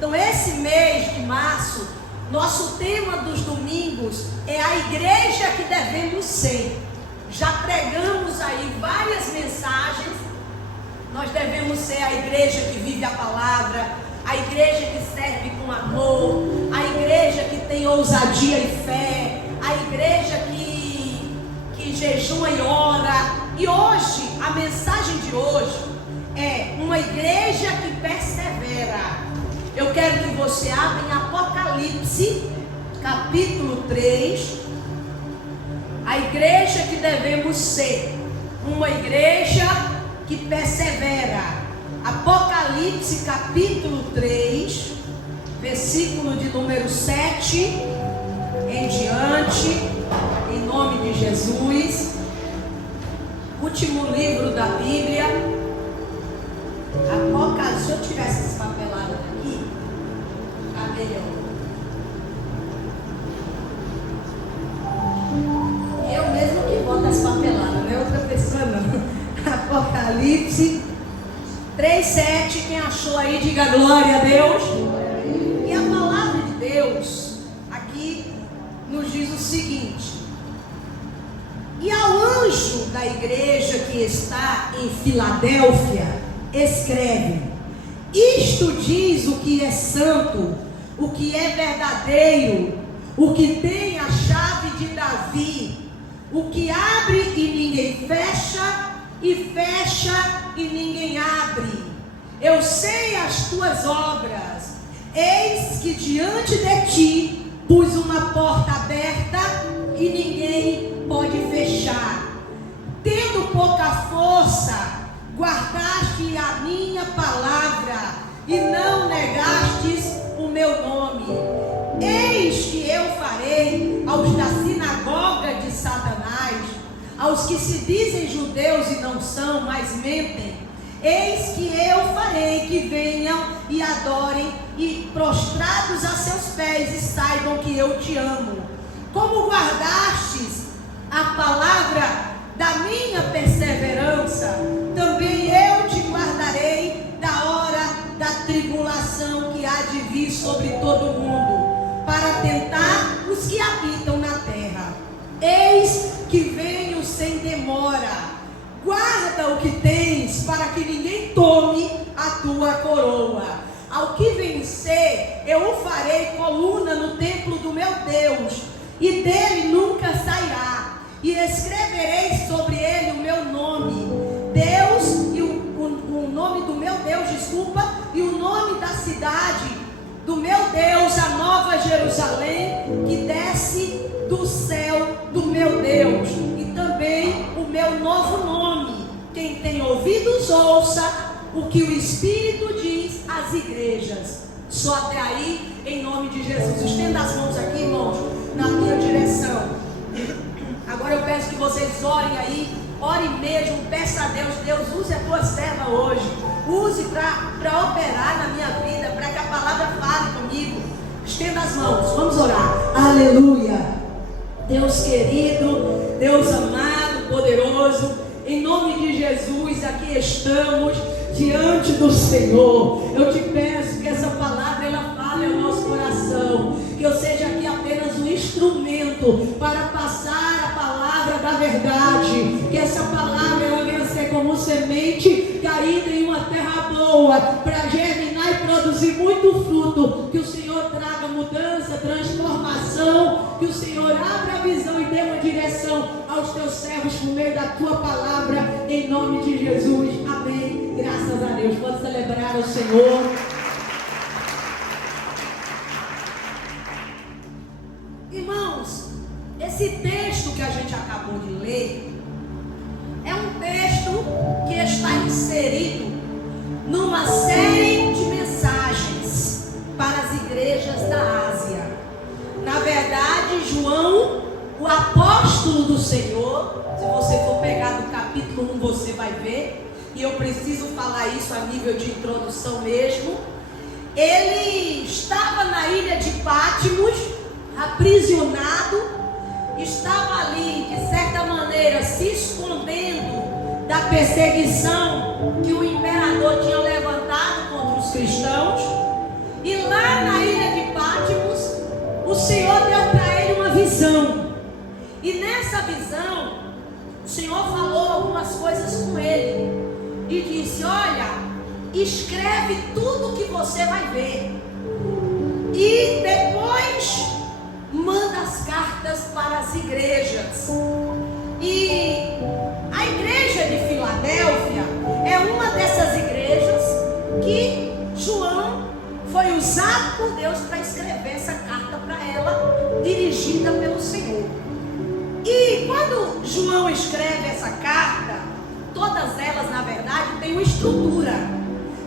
Então esse mês de março, nosso tema dos domingos é a igreja que devemos ser. Já pregamos aí várias mensagens. Nós devemos ser a igreja que vive a palavra, a igreja que serve com amor, a igreja que tem ousadia e fé, a igreja que jejua e ora. E hoje, a mensagem de hoje é uma igreja que persevera. Eu quero que você abra em Apocalipse, capítulo 3. A igreja que devemos ser, uma igreja que persevera. Apocalipse, capítulo 3, versículo de número 7 em diante, em nome de Jesus. Último livro da Bíblia. Apocalipse. Se eu tivesse essa papelada aqui, tá melhor. Eu mesmo que boto as papeladas, não é outra pessoa não. Apocalipse 3:7. Quem achou aí, diga glória a Deus. E a palavra de Deus aqui nos diz o seguinte: e ao anjo da igreja que está em Filadélfia, escreve: isto diz o que é santo, o que é verdadeiro, o que tem a chave de Davi, o que abre e ninguém fecha, e fecha e ninguém abre. Eu sei as tuas obras, eis que diante de ti pus uma porta aberta e ninguém pode fechar. Tendo pouca força, guardaste a minha palavra e não negastes o meu nome. Eis que eu farei aos da sinagoga de Satanás, aos que se dizem judeus e não são, mas mentem, eis que eu farei que venham e adorem, e prostrados a seus pés, e saibam que eu te amo. Como guardastes a palavra da minha perseverança, também eu te guardarei da hora da tribulação que há de vir sobre todo o mundo, para tentar os que habitam na terra. Eis que venho sem demora. Guarda o que tens, para que ninguém tome a tua coroa. Ao que vencer, eu o farei coluna no templo do meu Deus, e dele nunca sairá. E escreverei sobre ele o meu nome, Deus, e o nome do meu Deus, e o nome da cidade do meu Deus, a nova Jerusalém, que desce do céu do meu Deus, e também o meu novo nome. Quem tem ouvidos, ouça o que o Espírito diz às igrejas. Só até aí, em nome de Jesus. Estenda as mãos aqui, irmãos, na minha direção. Agora eu peço que vocês orem aí, ore mesmo, peça a Deus: Deus, use a tua serva hoje, use para operar na minha vida, para que a palavra fale comigo. Estenda as mãos, vamos orar. Aleluia. Deus querido, Deus amado, poderoso, em nome de Jesus, aqui estamos diante do Senhor. Eu te peço que essa palavra ela fale ao nosso coração, que eu seja aqui apenas um instrumento para passar a palavra da verdade, que essa palavra ela venha ser como semente caída em uma terra boa, para germinar e produzir muito fruto, que o Senhor traga mudança, transformação, que o Senhor abra a visão e dê uma direção aos teus servos por meio da tua palavra, em nome de Jesus, amém. Graças a Deus. Pode celebrar o Senhor. Irmãos, esse texto que a gente acabou de ler é um texto que está inserido numa série de mensagens para as igrejas da Ásia. Na verdade, João, o apóstolo do Senhor, se você for pegar no capítulo 1, você vai ver, e eu preciso falar isso a nível de introdução mesmo. Ele estava na ilha de Patmos, aprisionado, estava ali, de certa maneira, se escondendo da perseguição que o imperador tinha levantado contra os cristãos. E lá Senhor deu para ele uma visão. E nessa visão, o Senhor falou algumas coisas com ele. E disse: olha, escreve tudo que você vai ver. E depois manda as cartas para as igrejas. E a igreja de Filadélfia é uma dessas igrejas que João foi usado por Deus para escrever essa carta para ela, dirigida pelo Senhor. E quando João escreve essa carta, todas elas, na verdade, têm uma estrutura.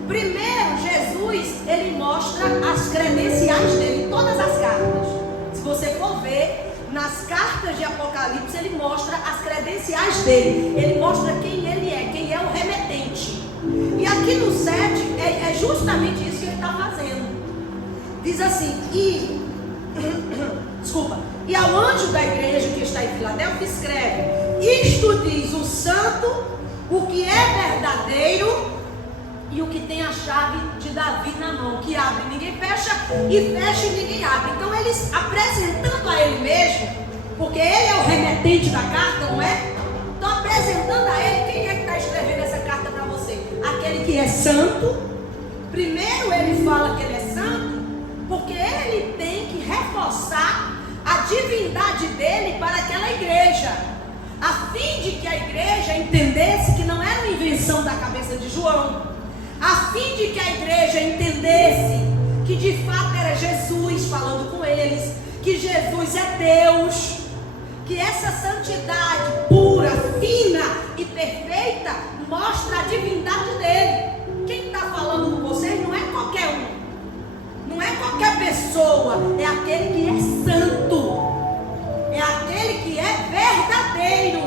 Primeiro, Jesus, ele mostra as credenciais dele em todas as cartas. Se você for ver, nas cartas de Apocalipse, ele mostra as credenciais dele. Ele mostra quem ele é, quem é o remetente. E aqui no 7, é justamente isso que ele está fazendo. Diz assim: e ao anjo da igreja que está em Filadélfia escreve: isto diz o santo, o que é verdadeiro e o que tem a chave de Davi na mão, que abre e ninguém fecha, e fecha e ninguém abre. Então eles apresentando a ele mesmo, porque ele é o remetente da carta, não é? Estão apresentando a ele. Quem é que está escrevendo essa carta para você? Aquele que é santo. Primeiro ele fala que ele é santo, porque ele tem que reforçar a divindade dele para aquela igreja, a fim de que a igreja entendesse que não era uma invenção da cabeça de João, a fim de que a igreja entendesse que de fato era Jesus falando com eles, que Jesus é Deus, que essa santidade pura, fina e perfeita mostra a divindade dele. Quem está falando com vocês não é qualquer um, não é qualquer pessoa, é aquele que é santo, é aquele que é verdadeiro.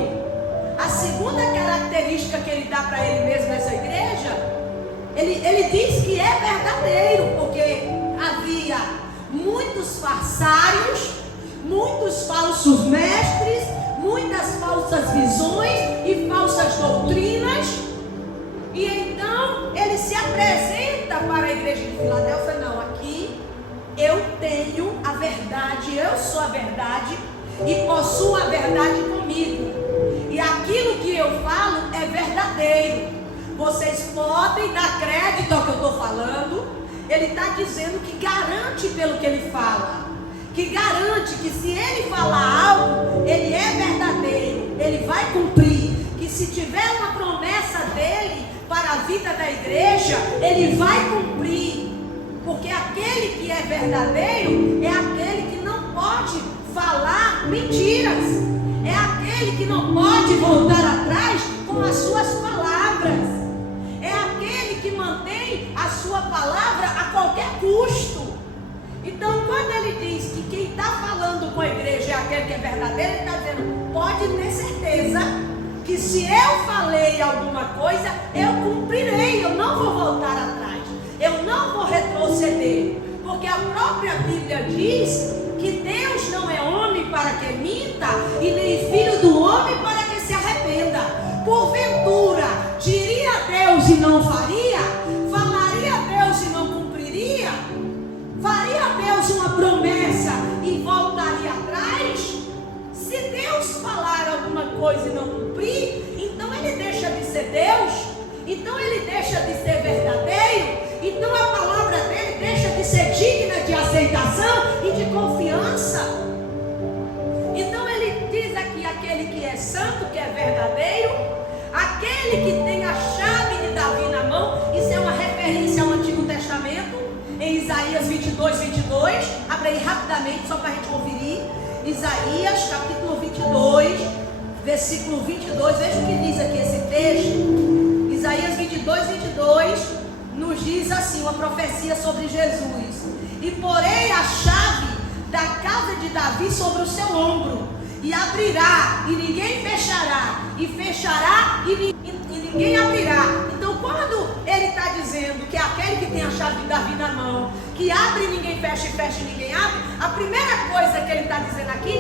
A segunda característica que ele dá para ele mesmo nessa igreja, ele diz que é verdadeiro, porque havia muitos farsários, muitos falsos mestres, muitas falsas visões e falsas doutrinas. E então ele se apresenta para a igreja de Filadélfia: não, aqui eu tenho a verdade, eu sou a verdade e possuo a verdade comigo, e aquilo que eu falo é verdadeiro. Vocês podem dar crédito ao que eu estou falando. Ele está dizendo que garante pelo que ele fala, que garante que se ele falar algo, ele é verdadeiro, ele vai cumprir, que se tiver uma promessa dele para a vida da igreja, ele vai cumprir, porque aquele que é verdadeiro é aquele que não pode falar mentiras, é aquele que não pode voltar atrás com as suas palavras, é aquele que mantém a sua palavra a qualquer custo. Então, quando ele diz que quem está falando com a igreja é aquele que é verdadeiro, ele está dizendo: pode ter certeza que se eu falei alguma coisa, eu cumprirei, eu não vou voltar atrás, eu não vou retroceder, porque a própria Bíblia diz que Deus não é homem para que minta, e nem filho do homem para que se arrependa. Porventura, diria Deus e não faria? Falaria Deus e não cumpriria? Faria Deus uma promessa e voltaria atrás? Se Deus falar alguma coisa e não cumprir, então ele deixa de ser Deus? Então ele deixa de ser verdadeiro? Então a palavra dele deixa de ser digna de aceitação e de confiança? Então ele diz aqui: aquele que é santo, que é verdadeiro, aquele que tem a chave de Davi na mão. Isso é uma referência ao Antigo Testamento, em Isaías 22, 22. Abre aí rapidamente, só para a gente conferir. Isaías capítulo 22, versículo 22. Veja o que diz aqui esse texto. Isaías 22, 22 nos diz assim, uma profecia sobre Jesus: e porei a chave da casa de Davi sobre o seu ombro, e abrirá e ninguém fechará, e fechará e ninguém abrirá. Então, quando ele está dizendo que é aquele que tem a chave de Davi na mão, que abre e ninguém fecha, e fecha e ninguém abre, a primeira coisa que ele está dizendo aqui: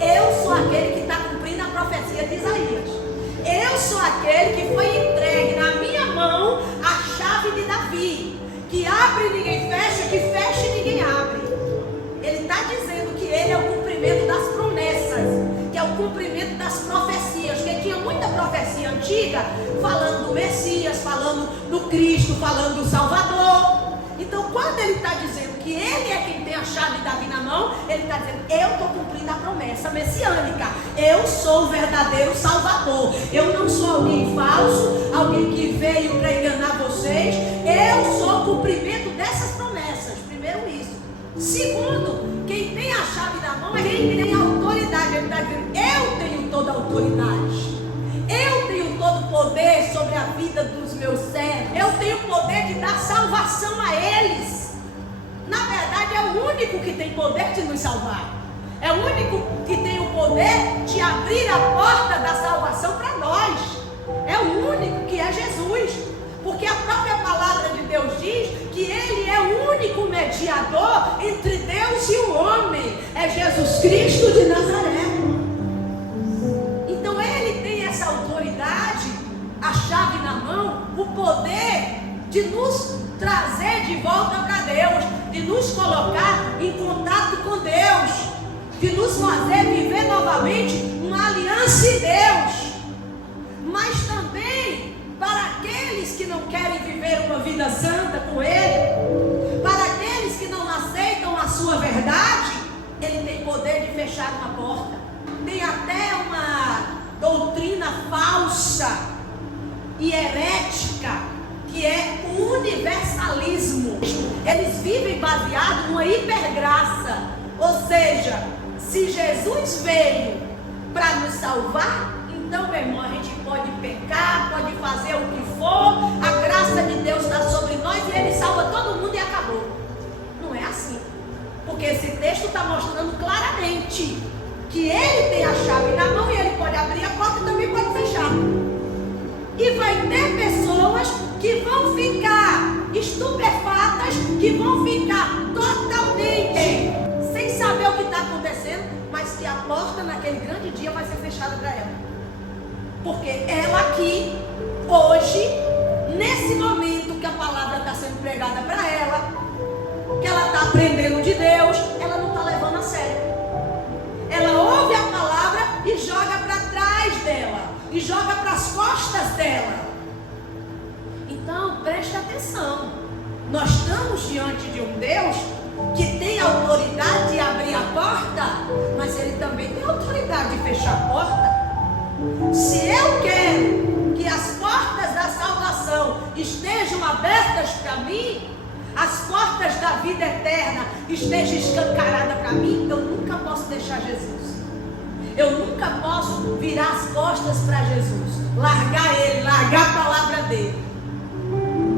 eu sou aquele que está cumprindo a profecia de Isaías. Eu sou aquele que foi entregue na minha mão a chave de Davi, que abre e ninguém fecha, que fecha e ninguém abre. Ele está dizendo que ele falando do Salvador. Então, quando ele está dizendo que ele é quem tem a chave de Davi na mão, ele está dizendo: eu estou cumprindo a promessa messiânica. Eu sou o verdadeiro Salvador. Eu não sou alguém falso, alguém que veio para enganar vocês. Eu sou o cumprimento dessas promessas. Primeiro isso. Segundo, quem tem a chave na mão é quem tem a autoridade. Ele está dizendo: eu tenho toda a autoridade. Eu tenho todo o poder sobre a vida dos meus servos. Eu tenho o poder de dar salvação a eles. Na verdade, é o único que tem poder de nos salvar. É o único que tem o poder de abrir a porta da salvação para nós. É o único que é Jesus. Porque a própria palavra de Deus diz que Ele é o único mediador entre Deus e o homem. É Jesus Cristo de Nazaré. Então Ele tem essa autoridade, a chave na mão, o poder de nos trazer de volta para Deus, de nos colocar em contato com Deus, de nos fazer viver novamente uma aliança em Deus. Mas também para aqueles que não querem viver uma vida santa com Ele, para aqueles que não aceitam a sua verdade, Ele tem poder de fechar uma porta. Tem até uma doutrina falsa e herética, que é o universalismo. Eles vivem baseado numa hipergraça. Ou seja, se Jesus veio para nos salvar, então, meu irmão, a gente pode pecar, pode fazer o que for, a graça de Deus está sobre nós e Ele salva todo mundo e acabou. Não é assim. Porque esse texto está mostrando claramente que Ele tem a chave na mão e Ele pode abrir a porta e também pode fechar. E vai ter pessoas que vão ficar estupefatas, que vão ficar totalmente sem saber o que está acontecendo, mas que a porta naquele grande dia vai ser fechada para ela. Porque ela aqui, hoje, nesse momento que a palavra está sendo pregada para ela, que ela está aprendendo de Deus, ela não está levando a sério. Ela ouve a palavra e joga para trás dela, e joga para as costas dela. Então, preste atenção. Nós estamos diante de um Deus que tem autoridade de abrir a porta, mas Ele também tem autoridade de fechar a porta. Se eu quero que as portas da salvação estejam abertas para mim, as portas da vida eterna estejam escancaradas para mim, eu nunca posso deixar Jesus. Eu nunca posso virar as costas para Jesus, largar Ele, largar a palavra dele.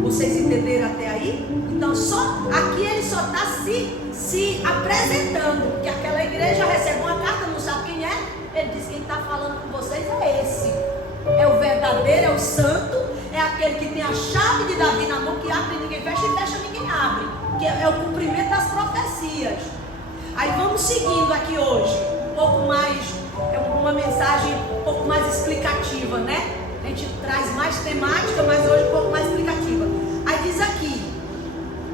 Vocês entenderam até aí? Então aqui ele só está se apresentando, porque aquela igreja recebeu uma carta, não sabe quem é. Ele diz: quem está falando com vocês é esse. É o verdadeiro, é o santo, é aquele que tem a chave de Davi na mão, que abre e ninguém fecha, e fecha e ninguém abre. Que é o cumprimento das profecias. Aí vamos seguindo aqui hoje, um pouco mais, uma mensagem um pouco mais explicativa, né? A gente traz mais temática, mas hoje um pouco mais explicativa. Aí diz aqui,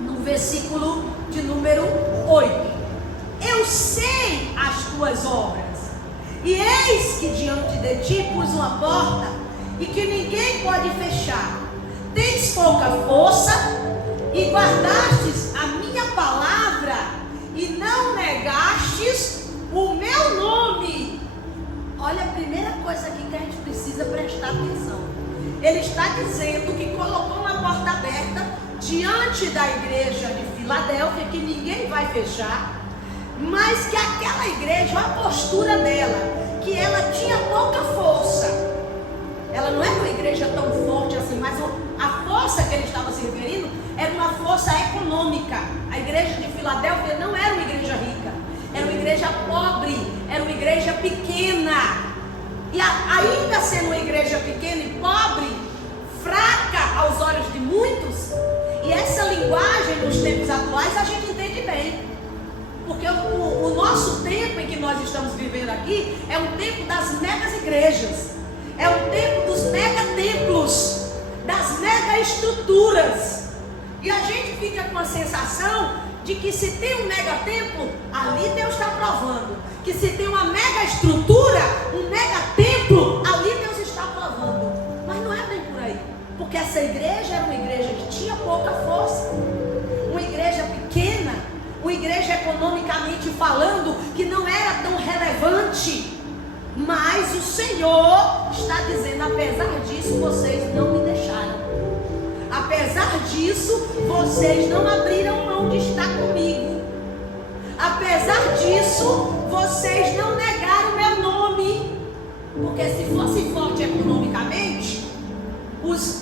no versículo de número 8: eu sei as tuas obras, e eis que diante de ti pus uma porta, e que ninguém pode fechar. Tens pouca força, e guardastes a minha palavra, e não negastes o meu nome. Olha a primeira coisa aqui que a gente precisa prestar atenção. Ele está dizendo que colocou uma porta aberta diante da igreja de Filadélfia, que ninguém vai fechar, mas que aquela igreja, a postura dela, que ela tinha pouca força. Ela não era uma igreja tão forte assim, mas a força que ele estava se referindo era uma força econômica. A igreja de Filadélfia não era uma igreja rica, era uma igreja pobre, era uma igreja pequena. E ainda sendo uma igreja pequena e pobre, fraca aos olhos de muitos, e essa linguagem nos tempos atuais a gente entende bem. Porque o nosso tempo em que nós estamos vivendo aqui é um tempo das megas igrejas, é um tempo dos mega templos, das mega estruturas. E a gente fica com a sensação de que se tem um mega templo, ali Deus está provando. Que se tem uma mega estrutura, um mega templo, ali Deus está provando. Mas não é bem por aí. Porque essa igreja era uma igreja que tinha pouca força, uma igreja pequena, uma igreja economicamente falando que não era tão relevante. Mas o Senhor está dizendo: apesar disso, vocês não me deixaram. Apesar disso, vocês não abriram mão de estar comigo. Apesar disso, vocês não negaram meu nome. Porque se fosse forte economicamente, os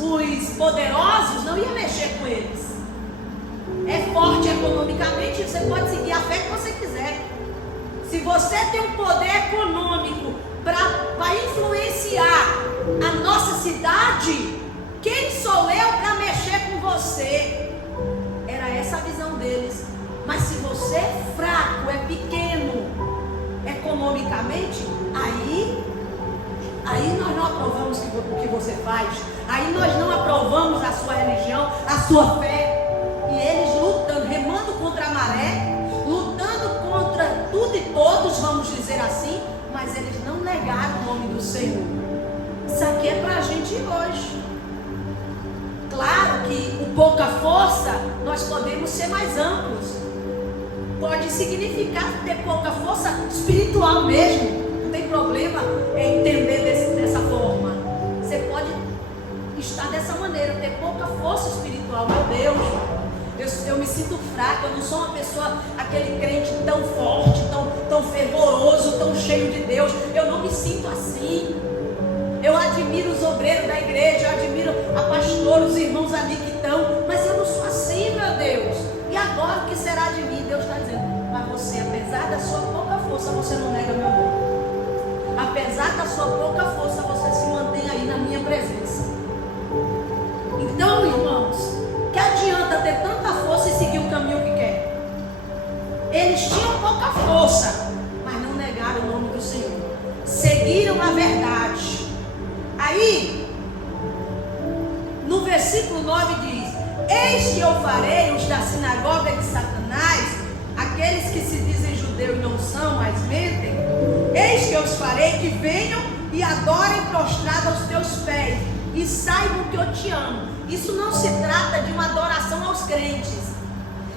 poderosos não iam mexer com eles. É forte economicamente, você pode seguir a fé que você quiser. Se você tem um poder econômico para influenciar a nossa cidade, quem sou eu para mexer com você? Era essa a visão deles. Mas se você é fraco, é pequeno economicamente, aí nós não aprovamos o que você faz. Aí nós não aprovamos a sua religião, a sua fé. E eles lutando, remando contra a maré, lutando contra tudo e todos, vamos dizer assim, mas eles não negaram o nome do Senhor. Isso aqui é para a gente hoje. Claro que com pouca força nós podemos ser mais amplos. Pode significar ter pouca força espiritual mesmo. Não tem problema em entender dessa forma. Você pode estar dessa maneira, ter pouca força espiritual. Meu Deus, eu me sinto fraco. Eu não sou uma pessoa, aquele crente tão forte, tão fervoroso, tão cheio de Deus. Eu não me sinto assim. Eu admiro os obreiros da igreja, eu admiro a pastora, os irmãos ali que estão, mas eu não sou assim, meu Deus. E agora o que será de mim? Deus está dizendo: mas você, apesar da sua pouca força, você não nega meu nome. Apesar da sua pouca força, você se mantém aí na minha presença. Então, irmãos, que adianta ter tanta força e seguir o caminho que quer? Eles tinham pouca força, mas não negaram o nome do Senhor. Seguiram a verdade. Aí, no versículo 9 diz: eis que eu farei os da sinagoga de Satanás, aqueles que se dizem judeus e não são, mas mentem. Eis que eu os farei que venham e adorem prostrado aos teus pés, e saibam que eu te amo. Isso não se trata de uma adoração aos crentes.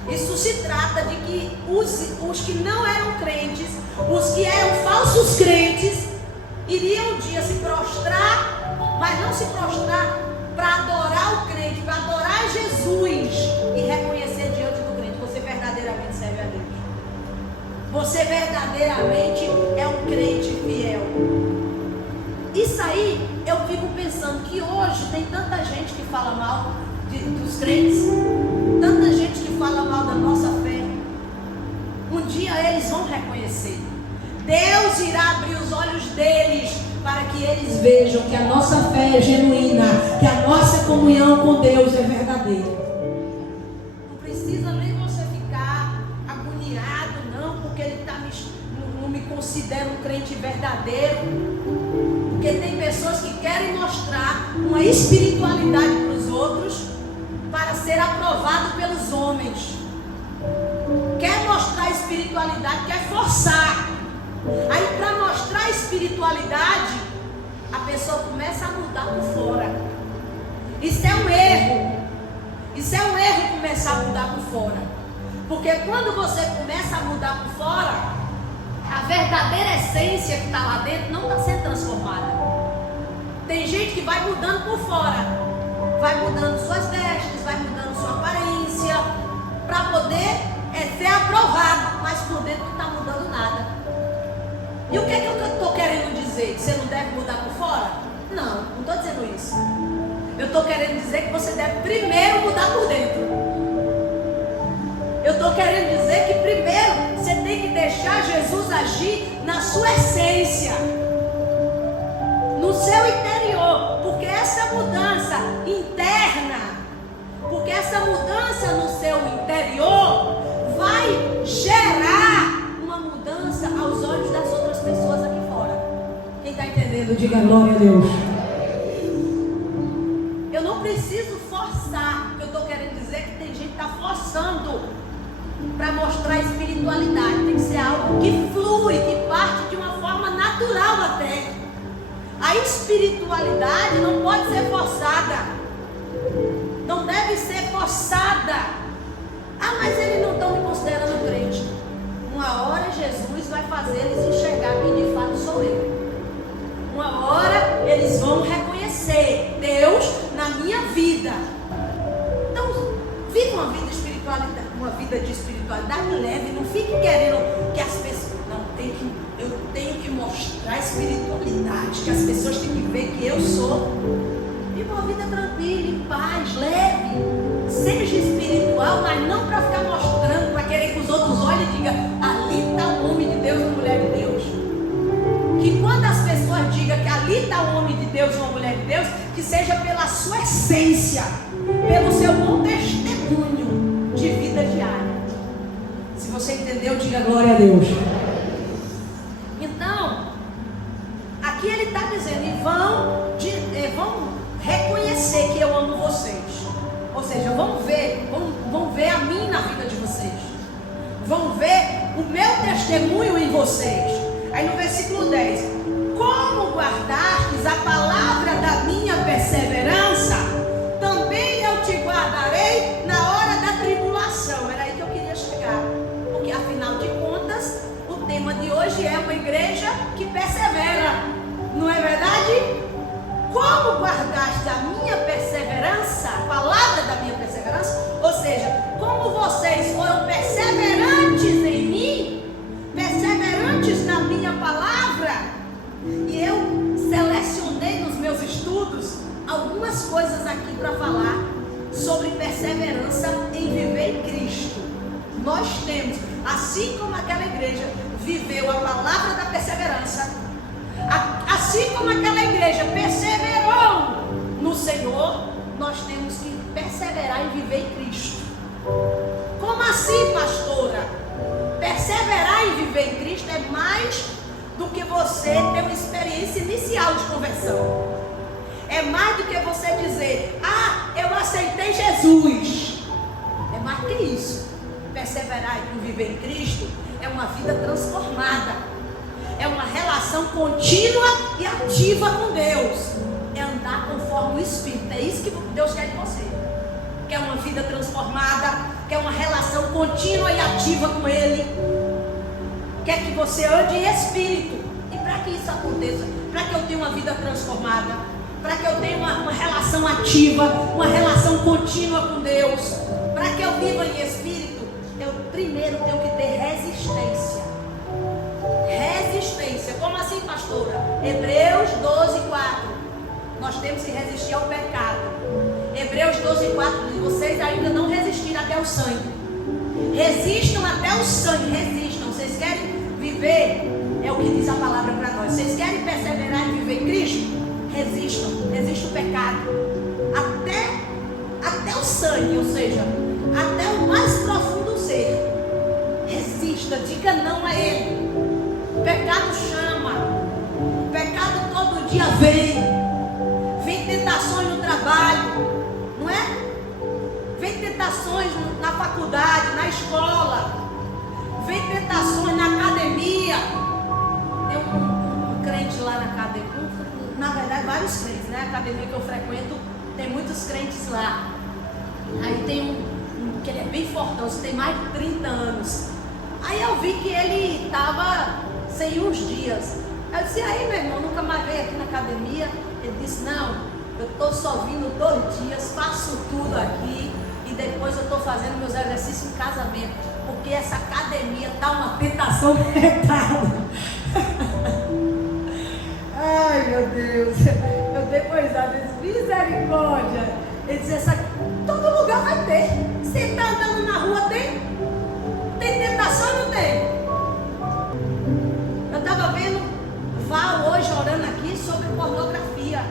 Isso se trata de que os que não eram crentes, os que eram falsos crentes, iriam um dia se prostrar, mas não se prostrar para adorar o crente, para adorar Jesus e reconhecer diante do crente: você verdadeiramente serve a Deus. Você verdadeiramente é um crente fiel. Isso aí eu fico pensando que hoje tem tanta gente que fala mal dos crentes, tanta gente que fala mal da nossa fé. Um dia eles vão reconhecer. Deus irá abrir os olhos deles para que eles vejam que a nossa fé é genuína, que a nossa comunhão com Deus é verdadeira. Não precisa nem você ficar agoniado, não, porque ele não me considera um crente verdadeiro. Porque tem pessoas que querem mostrar uma espiritualidade para os outros para ser aprovado pelos homens. Quer mostrar espiritualidade, quer forçar. Aí, para mostrar a espiritualidade, a pessoa começa a mudar por fora. Isso é um erro. Isso é um erro, começar a mudar por fora. Porque quando você começa a mudar por fora, a verdadeira essência que está lá dentro não está sendo transformada. Tem gente que vai mudando por fora, vai mudando suas vestes, vai mudando sua aparência, para poder ser aprovado, mas por dentro não está mudando nada. E o que é que eu estou querendo dizer? Que você não deve mudar por fora? Não estou dizendo isso. Eu estou querendo dizer que você deve primeiro mudar por dentro. Eu estou querendo dizer que primeiro você tem que deixar Jesus agir na sua essência, no seu interior, porque essa mudança interna, porque essa mudança no seu interior vai gerar uma mudança aos olhos das outras pessoas aqui fora. Quem está entendendo, diga glória a Deus. Eu não preciso forçar. O que eu estou querendo dizer é que tem gente que está forçando para mostrar espiritualidade. Tem que ser algo que flui, que parte de uma forma natural até. A espiritualidade não pode ser forçada. deve ser forçada. Ah, mas eles não estão me considerando crente. Uma hora Jesus vai fazer eles enxergar quem de fato sou eu. Uma hora eles vão reconhecer Deus na minha vida. Então, viva uma vida de espiritualidade leve. Não fique querendo que as pessoas... Não, eu tenho que mostrar espiritualidade, que as pessoas têm que ver que eu sou. Viva uma vida tranquila, em paz, leve. Seja espiritual, mas não para ficar mostrando, para querer que os outros olhem e digam: ali está o homem de Deus, uma mulher de Deus. Que quando as pessoas digam que ali está um homem de Deus, uma mulher de Deus, que seja pela sua essência, pelo seu bom testemunho de vida diária. Se você entendeu, diga glória a Deus. Então, aqui ele está dizendo: e vão reconhecer que eu amo vocês. Ou seja, vão ver a mim na vida de vocês. Vão ver o meu testemunho em vocês. Aí no versículo 10: como guardastes a palavra da minha perseverança, também eu te guardarei na hora da tribulação. Era aí que eu queria chegar. Porque afinal de contas, o tema de hoje é uma igreja que persevera. Não é verdade? Como guardaste a minha perseverança, a palavra da minha perseverança, ou seja, como vocês foram perseverantes em mim, perseverantes na minha palavra. E eu selecionei nos meus estudos algumas coisas aqui para falar sobre perseverança em viver em Cristo. Nós temos, assim como aquela igreja viveu a palavra da perseverança, assim como aquela igreja perseverou no Senhor, nós temos que perseverar em viver em Cristo. Como assim, pastora? Perseverar em viver em Cristo é mais do que você ter uma experiência inicial de conversão. É mais do que você dizer: ah, eu aceitei Jesus. É mais que isso. Perseverar em viver em Cristo é uma vida transformada. É uma relação contínua e ativa com Deus. É andar conforme o Espírito. É isso que Deus quer de você. Quer uma vida transformada, quer uma relação contínua e ativa com Ele. Quer que você ande em Espírito. E para que isso aconteça, para que eu tenha uma vida transformada, para que eu tenha uma relação ativa, uma relação contínua com Deus, para que eu viva em Espírito, eu primeiro tenho que ter resistência. Resistência. Como assim, pastora? Hebreus 12:4. Nós temos que resistir ao pecado. Hebreus 12:4 diz: vocês ainda não resistiram até o sangue. Resistam até o sangue. Resistam. Vocês querem viver? É o que diz a palavra para nós. Vocês querem perseverar e viver em Cristo? Resistam. Resistam o pecado. Até o sangue. Ou seja, até o mais profundo ser. Resista. Diga não a ele. O pecado chama. O pecado todo dia vem tentações no trabalho, não é? Vem tentações na faculdade, na escola. Vem tentações na academia. Tem um crente lá na academia. Na verdade, vários crentes, né? A academia que eu frequento, tem muitos crentes lá. Aí tem um que ele é bem fortão, tem mais de 30 anos. Aí eu vi que ele estava sem uns dias. Eu disse: aí, meu irmão, nunca mais veio aqui na academia? Ele disse: não, eu estou só vindo 2 dias, faço tudo aqui e depois eu estou fazendo meus exercícios em casamento, porque essa academia está uma tentação retada. Ai, meu Deus, eu depois disse: misericórdia. Ele disse: todo lugar vai ter. Você está andando na rua, tem tentação ou não tem? Eu estava vendo Val hoje orando aqui sobre pornografia.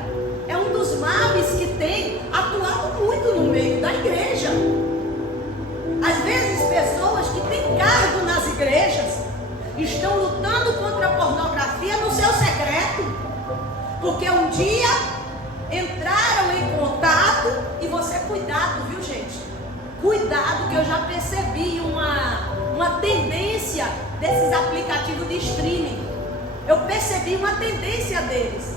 É um dos males que tem atuado muito no meio da igreja. Às vezes pessoas que têm cargo nas igrejas estão lutando contra a pornografia no seu secreto, porque um dia entraram em contato. E você, cuidado, viu, gente? Cuidado, que eu já percebi uma tendência desses aplicativos de streaming. Eu percebi uma tendência deles.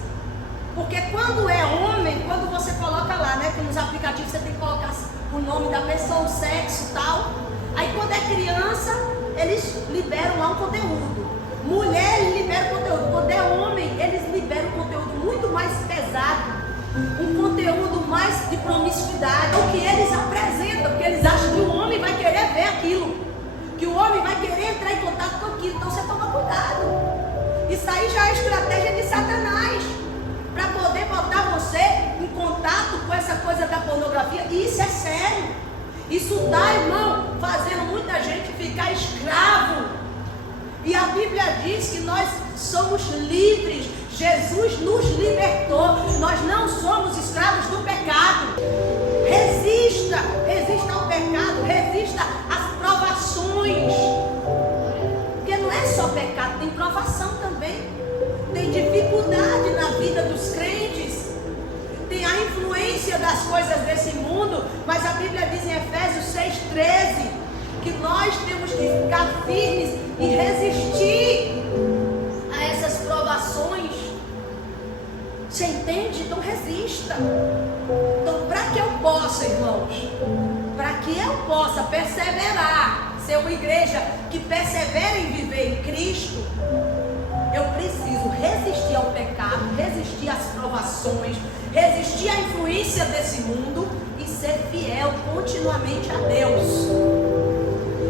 Porque quando é homem, quando você coloca lá, né, que nos aplicativos você tem que colocar o nome da pessoa, o sexo e tal. Aí quando é criança, eles liberam lá um conteúdo. Mulher, eles liberam conteúdo. Quando é homem, eles liberam um conteúdo muito mais pesado. Um conteúdo mais de promiscuidade. O que eles apresentam, porque eles acham que o homem vai querer ver aquilo. Que o homem vai querer entrar em contato com aquilo. Então você toma cuidado. Isso aí já é estratégia de Satanás. Para poder botar você em contato com essa coisa da pornografia. E isso é sério. Isso está, irmão, fazendo muita gente ficar escravo. E a Bíblia diz que nós somos livres. Jesus nos libertou. Nós não somos escravos do pecado. Resista ao pecado. Resista às provações. Porque não é só pecado, tem provação também. Tem dificuldade na vida dos crentes. Tem a influência das coisas desse mundo. Mas a Bíblia diz em Efésios 6,13 que nós temos que ficar firmes e resistir a essas provações. Você entende? Então resista. Então, para que eu possa, irmãos, para que eu possa perseverar, ser uma igreja que persevera em viver em Cristo, eu preciso resistir ao pecado, resistir às provações, resistir à influência desse mundo e ser fiel continuamente a Deus.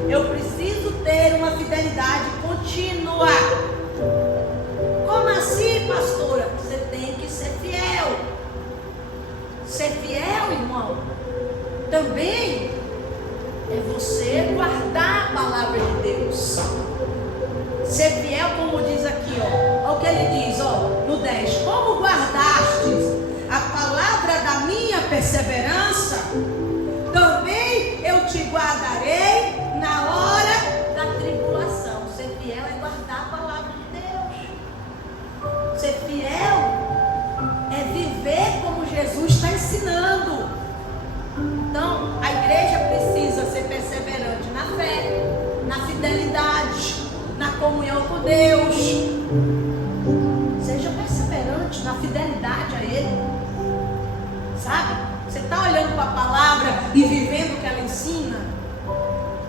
Eu preciso ter uma fidelidade contínua. Como assim, pastora? Você tem que ser fiel. Ser fiel, irmão, também é você guardar a palavra de Deus. Ser fiel, como diz aqui, ó. Olha o que ele diz, ó, no 10. Como guardastes a palavra da minha perseverança, também eu te guardarei na hora da tribulação. Ser fiel é guardar a palavra de Deus. Ser fiel é viver como Jesus está ensinando. Então, a igreja precisa ser perseverante na fé, na fidelidade, na comunhão com Deus. Seja perseverante na fidelidade a Ele. Sabe? Você está olhando para a palavra e vivendo o que ela ensina,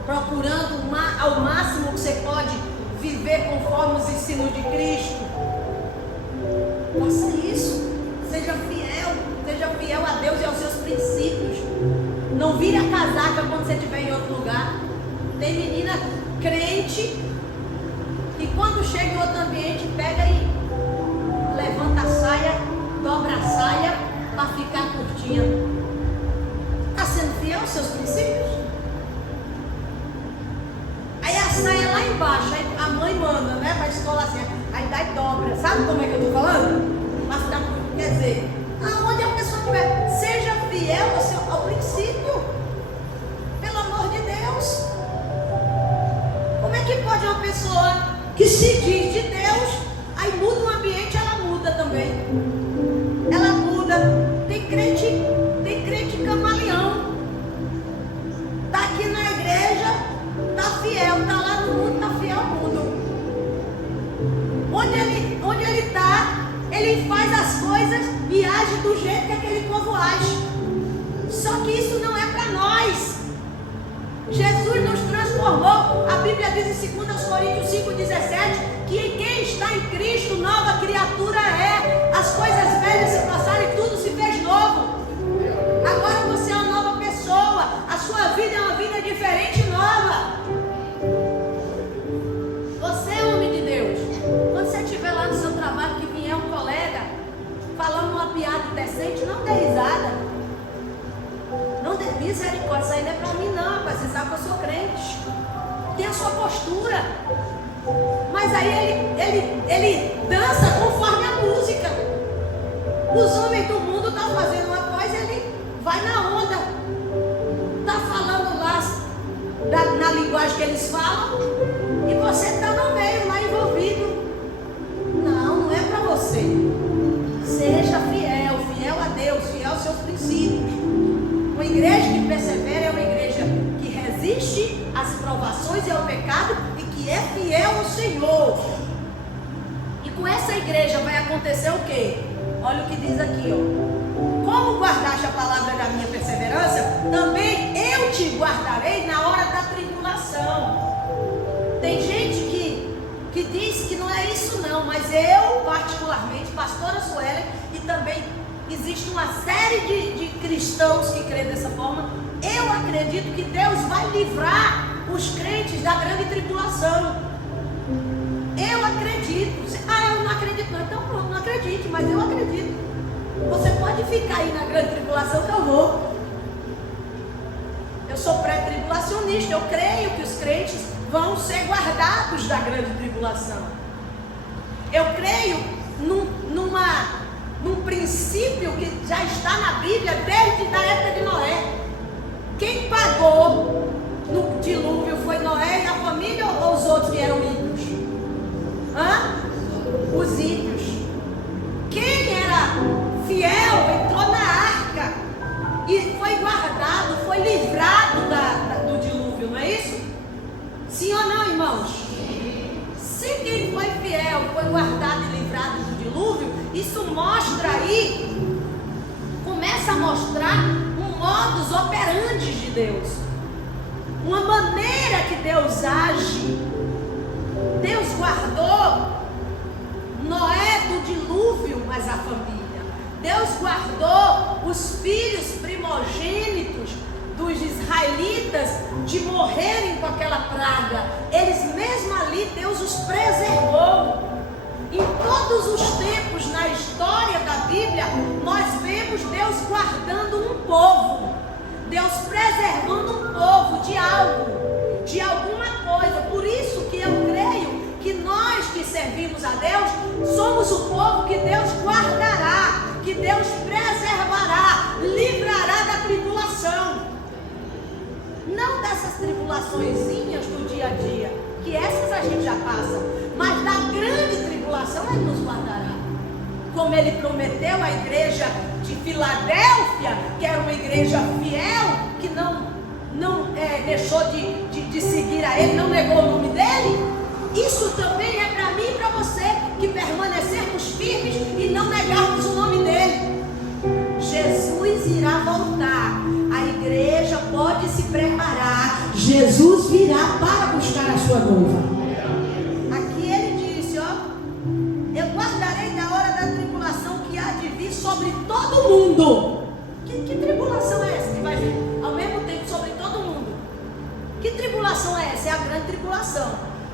procurando ao máximo que você pode viver conforme os ensinos de Cristo. Faça isso. Seja fiel a Deus e aos seus princípios. Não vire a casaca quando você estiver em outro lugar. Tem menina crente que quando chega em outro ambiente pega e levanta a saia, dobra a saia para ficar curtinha. Está sendo fiel aos seus princípios? Aí a saia lá embaixo, aí a mãe manda, né, para a escola assim, aí dá e dobra. Sabe como é que eu estou falando? Mas tá, quer dizer, aonde a pessoa estiver, seja fiel ao princípio. Pelo amor de Deus. Como é que pode uma pessoa que se diz de Deus, aí muda o ambiente, ela muda também. Ela muda. Tem crente camaleão. Está aqui na igreja, está fiel, está lá no mundo, está fiel ao mundo. Onde ele está, ele faz as coisas e age do jeito que aquele povo age. Só que isso não é para nós. Jesus nos transformou. A Bíblia diz em 2 Coríntios 5,17 que quem está em Cristo, nova criatura é. As coisas velhas se passaram e tudo se fez novo. Agora você é uma nova pessoa. A sua vida é uma vida diferente e nova. Você é homem de Deus. Quando você estiver lá no seu trabalho, que vier um colega falando uma piada indecente, não dê risada. Não dê misericórdia. Isso aí não é para mim não, rapaz. Você sabe que eu sou crente. Tem a sua postura. Mas aí ele dança conforme a música. Os homens do mundo estão fazendo uma coisa, ele vai na onda. Está falando lá na linguagem que eles falam, e você está no meio, lá envolvido. Não é para você. Seja fiel a Deus, fiel aos seus princípios. Uma igreja que persevera é uma igreja que resiste às provações e ao pecado e que é fiel ao Senhor. E com essa igreja vai acontecer o quê? Olha o que diz aqui, ó. como guardaste a palavra da minha perseverança, também eu te guardarei na hora da tribulação. Tem gente que diz que não é isso não, mas eu particularmente, pastora Suelen, e também existe uma série de cristãos que creem dessa forma, eu acredito que Deus vai livrar os crentes da grande tribulação. Eu acredito. Eu não acredito não. Então pronto, não acredite, mas eu acredito. Você pode ficar aí na grande tribulação que eu vou. Eu sou pré-tribulacionista. Eu creio que os crentes vão ser guardados da grande tribulação. Eu creio num princípio que já está na Bíblia desde a época de Noé. Quem pagou no dilúvio foi Noé e a família ou os outros que eram ímpios? Os ímpios. Quem era fiel entrou na arca e foi guardado, foi livrado do dilúvio, não é isso? Sim ou não, irmãos? Se quem foi fiel foi guardado e livrado do dilúvio, isso mostra aí, começa a mostrar um modus operandi de Deus, uma maneira que Deus age. Deus guardou Noé do dilúvio, mas a família. Deus guardou os filhos primogênitos dos israelitas de morrerem com aquela praga. Eles mesmo ali, Deus os preservou. Em todos os tempos na história da Bíblia, nós vemos Deus guardando um povo, Deus preservando um povo de algo, de alguma coisa. Por isso que eu creio que nós que servimos a Deus, somos o povo que Deus guardará, que Deus preservará, livrará da tribulação. Não dessas tribulaçõezinhas do dia a dia, que essas a gente já passa, mas da grande tribulação Ele nos guardará. Como Ele prometeu à igreja de Filadélfia, que era uma igreja fiel, que não deixou de seguir a Ele, não negou o nome dEle. Isso também é para mim e para você, que permanecermos firmes e não negarmos o nome dEle. Jesus irá voltar, a igreja pode se preparar, Jesus virá para buscar a sua noiva. Aqui ele disse, eu guardarei na hora da tribulação que há de vir sobre todo mundo. Que tribulação é essa que vai vir ao mesmo tempo sobre todo mundo? Que tribulação é essa? É a grande tribulação,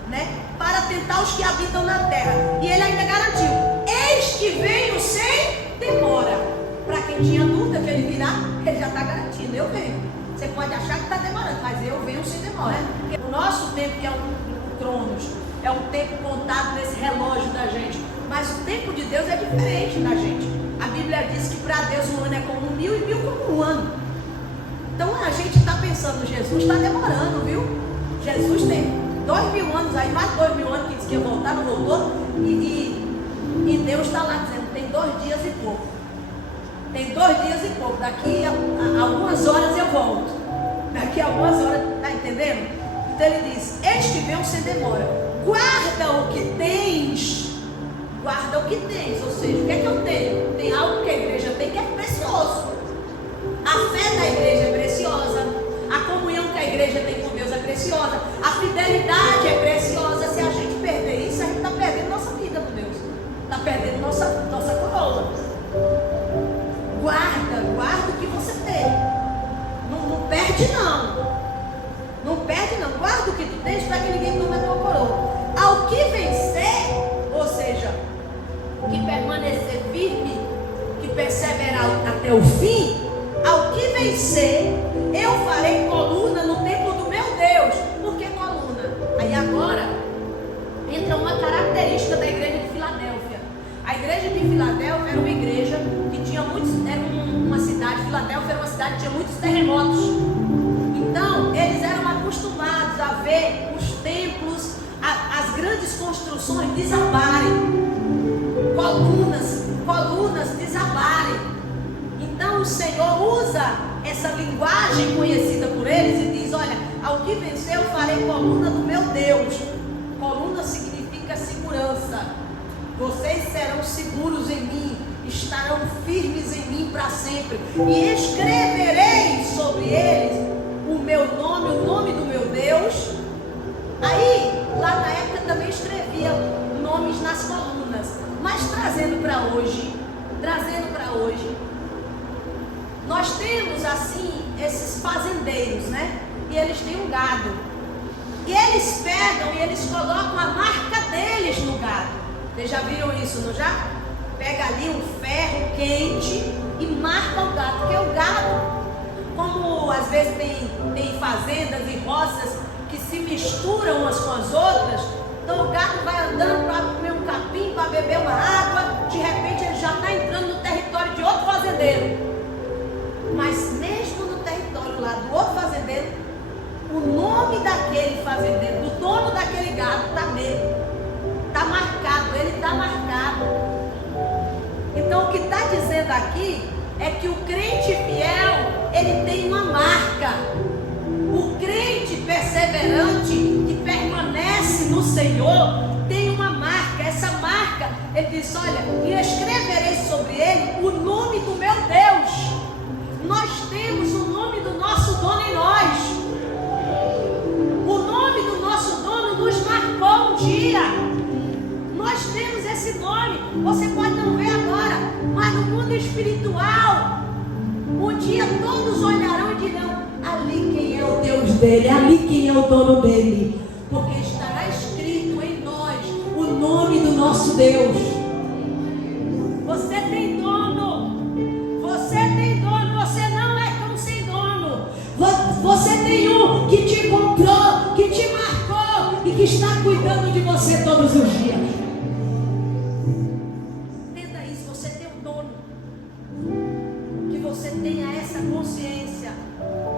né? Para tentar os que habitam na terra. E ele ainda garantiu, eis que venho sem demora. Para quem tinha dúvida que ele virá, ele já está garantindo, eu venho. Você pode achar que está demorando, mas eu venho sem demora. Porque o nosso tempo, que é o Cronos, é um tempo contado nesse relógio da gente. Mas o tempo de Deus é diferente da gente. A Bíblia diz que para Deus um ano é como 1000 e 1000 como um ano. Então a gente está pensando, Jesus está demorando, viu? Jesus tem 2000 anos aí, mais de 2000 anos que disse que ia voltar, não voltou. E Deus está lá dizendo, tem 2 dias e pouco. Tem 2 dias e pouco. Daqui a algumas horas eu volto. Daqui a algumas horas, está entendendo? Então ele diz, eis que venho sem demora. Guarda o que tens. Guarda o que tens. Ou seja, o que é que eu tenho? Tem algo que a igreja tem que é precioso. A fé da igreja é preciosa. A comunhão que a igreja tem com Deus é preciosa. A fidelidade é preciosa. Se a gente perder isso, a gente está perdendo nossa vida com Deus. Está perdendo nossa coroa. Guarda o que você tem. Não perde não. Não perde não. Guarda o que tu tens para que ninguém tome a tua coroa. Ao que vencer, ou seja, que permanecer firme, que perseverar até o fim, ao que vencer, eu farei coluna no templo do meu Deus. Por que coluna? Aí agora entra uma característica da igreja de Filadélfia. A igreja de Filadélfia era uma igreja que tinha muitos, era uma cidade, Filadélfia era uma cidade que tinha muitos terremotos. Então, eles eram acostumados a ver os templos, as grandes construções desabarem, colunas desabarem. Então, o Senhor usa essa linguagem conhecida por eles e diz, olha, ao que vencer eu farei coluna do meu Deus. Coluna significa segurança. Vocês serão seguros em mim. estarão firmes em mim para sempre, e escreverei sobre eles o meu nome, o nome do meu Deus. Aí, lá na época também escrevia nomes nas colunas, mas trazendo para hoje, nós temos assim, esses fazendeiros, né? E eles têm um gado, e eles pegam e eles colocam a marca deles no gado. Vocês já viram isso, não já? Pega ali um ferro quente e marca o gado, porque o gado, como às vezes tem fazendas e roças que se misturam umas com as outras, então o gado vai andando para comer um capim, para beber uma água, de repente ele já está entrando no território de outro fazendeiro. Mas mesmo no território lá do outro fazendeiro, o nome daquele fazendeiro, do dono daquele gado, está nele, está marcado, ele está marcado. Então o que está dizendo aqui é que o crente fiel, ele tem uma marca. O crente perseverante, que permanece no Senhor, tem uma marca. Essa marca, ele diz, olha, e escreverei sobre ele o nome do meu Deus. Nós temos o nome do nosso dono em nós. O nome do nosso dono nos marcou um dia. Nós temos esse nome. Você pode não ver agora, mas no mundo espiritual, um dia todos olharão e dirão, ali quem é o Deus dele, ali quem é o dono dele, porque estará escrito em nós o nome do nosso Deus. Você tem dono, você tem dono, você não é tão sem dono. Você tem um que te comprou, que te marcou e que está cuidando de você todos os dias. Entenda isso, você tem um dono, que você tenha essa consciência.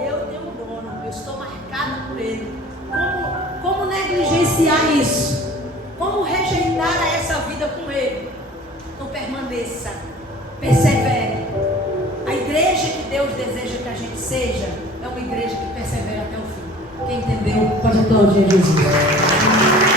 Eu tenho um dono, eu estou marcada por ele. Como negligenciar isso? Como rejeitar essa vida com ele? Então permaneça, persevere. A igreja que Deus deseja que a gente seja é uma igreja que persevera até o fim. Quem entendeu, pode aplaudir Jesus.